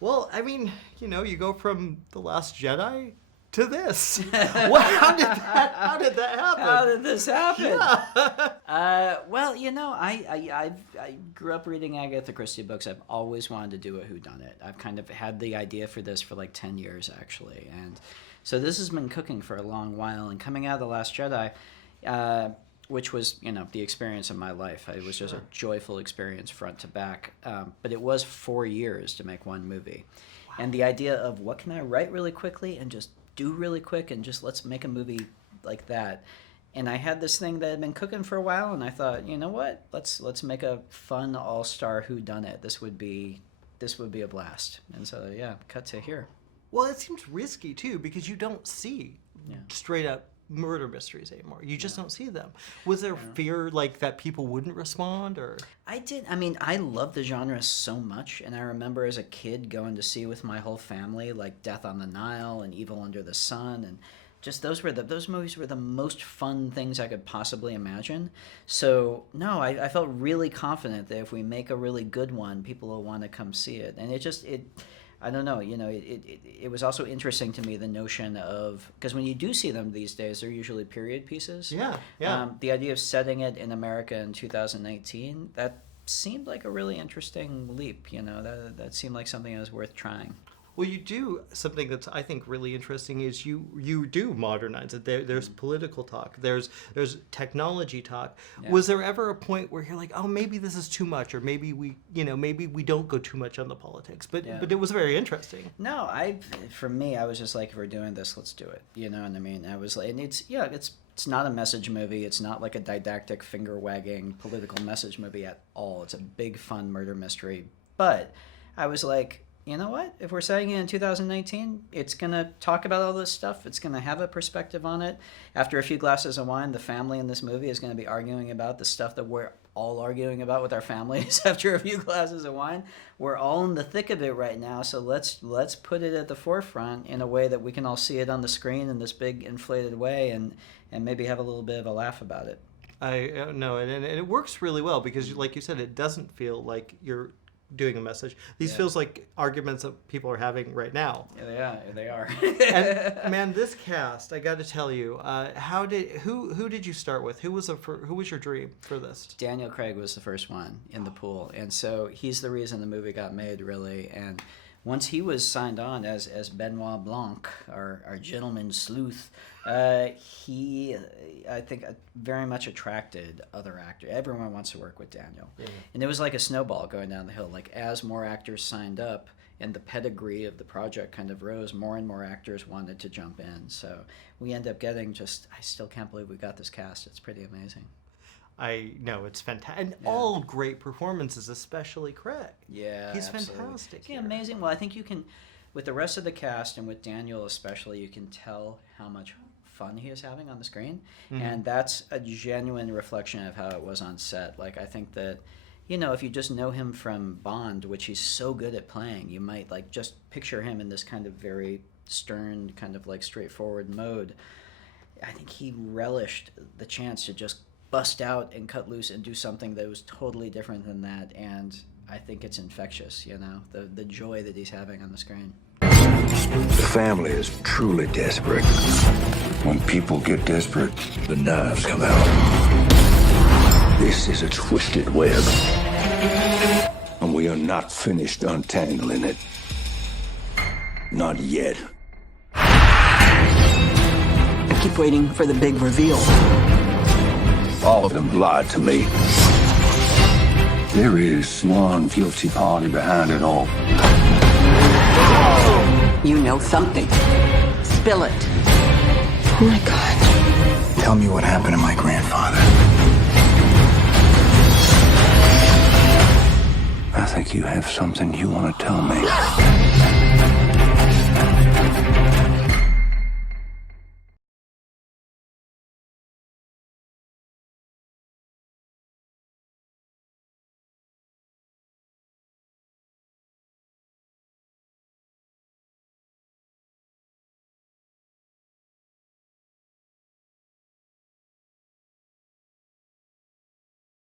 Well, I mean, you know, you go from The Last Jedi to this. Well, how did that happen? How did this happen? Yeah. Well, you know, I grew up reading Agatha Christie books. I've always wanted to do a whodunit. I've kind of had the idea for this for like 10 years, actually. And so this has been cooking for a long while. And coming out of The Last Jedi, which was, you know, the experience of my life. It was just a joyful experience front to back. But it was 4 years to make one movie. Wow. And the idea of what can I write really quickly and just do really quick and just let's make a movie like that. And I had this thing that had been cooking for a while, and I thought, you know what? Let's make a fun all-star whodunit. This would be a blast. And so yeah, cut to here. Well, it seems risky too because you don't see straight up murder mysteries anymore. You just don't see them. Was there fear like that people wouldn't respond, or? I mean, I love the genre so much, and I remember as a kid going to see with my whole family like Death on the Nile and Evil Under the Sun, and just those movies were the most fun things I could possibly imagine. So no, I felt really confident that if we make a really good one, people will want to come see it. And I don't know, you know, it was also interesting to me, the notion of, because when you do see them these days, they're usually period pieces. Yeah. The idea of setting it in America in 2019, that seemed like a really interesting leap, you know, that seemed like something that was worth trying. Well, you do something that's, I think, really interesting is you do modernize it. There's political talk. There's technology talk. Yeah. Was there ever a point where you're like, oh, maybe this is too much, or maybe we don't go too much on the politics? But it was very interesting. No, for me, I was just like, if we're doing this, let's do it. You know what I mean? I was like, and it's not a message movie. It's not like a didactic, finger-wagging political message movie at all. It's a big, fun murder mystery. But I was like, you know what? If we're setting it in 2019, it's going to talk about all this stuff. It's going to have a perspective on it. After a few glasses of wine, the family in this movie is going to be arguing about the stuff that we're all arguing about with our families after a few glasses of wine. We're all in the thick of it right now, so let's put it at the forefront in a way that we can all see it on the screen in this big inflated way and maybe have a little bit of a laugh about it. I know, and it works really well because, like you said, it doesn't feel like you're doing a message. These feels like arguments that people are having right now. Yeah, they are. And man, this cast, I got to tell you, who did you start with? Who was your dream for this? Daniel Craig was the first one in the pool, and so he's the reason the movie got made, really. And once he was signed on as Benoit Blanc, our gentleman sleuth, he, I think, very much attracted other actors. Everyone wants to work with Daniel. Yeah. And it was like a snowball going down the hill. Like, as more actors signed up and the pedigree of the project kind of rose, more and more actors wanted to jump in. So we end up getting I still can't believe we got this cast. It's pretty amazing. I know, it's fantastic. And all great performances, especially Craig. Yeah, he's absolutely fantastic. Yeah, amazing. Well, I think you can, with the rest of the cast and with Daniel especially, you can tell how much fun he is having on the screen. Mm-hmm. And that's a genuine reflection of how it was on set. Like, I think that, you know, if you just know him from Bond, which he's so good at playing, you might like just picture him in this kind of very stern, kind of like straightforward mode. I think he relished the chance to just bust out and cut loose and do something that was totally different than that, and I think it's infectious, you know, the joy that he's having on the screen. The family is truly desperate. When people get desperate, the knives come out. This is a twisted web, and we are not finished untangling it. Not yet. I keep waiting for the big reveal. All of them lied to me. There is one guilty party behind it all. You know something. Spill it. Oh my God. Tell me what happened to my grandfather. I think you have something you want to tell me.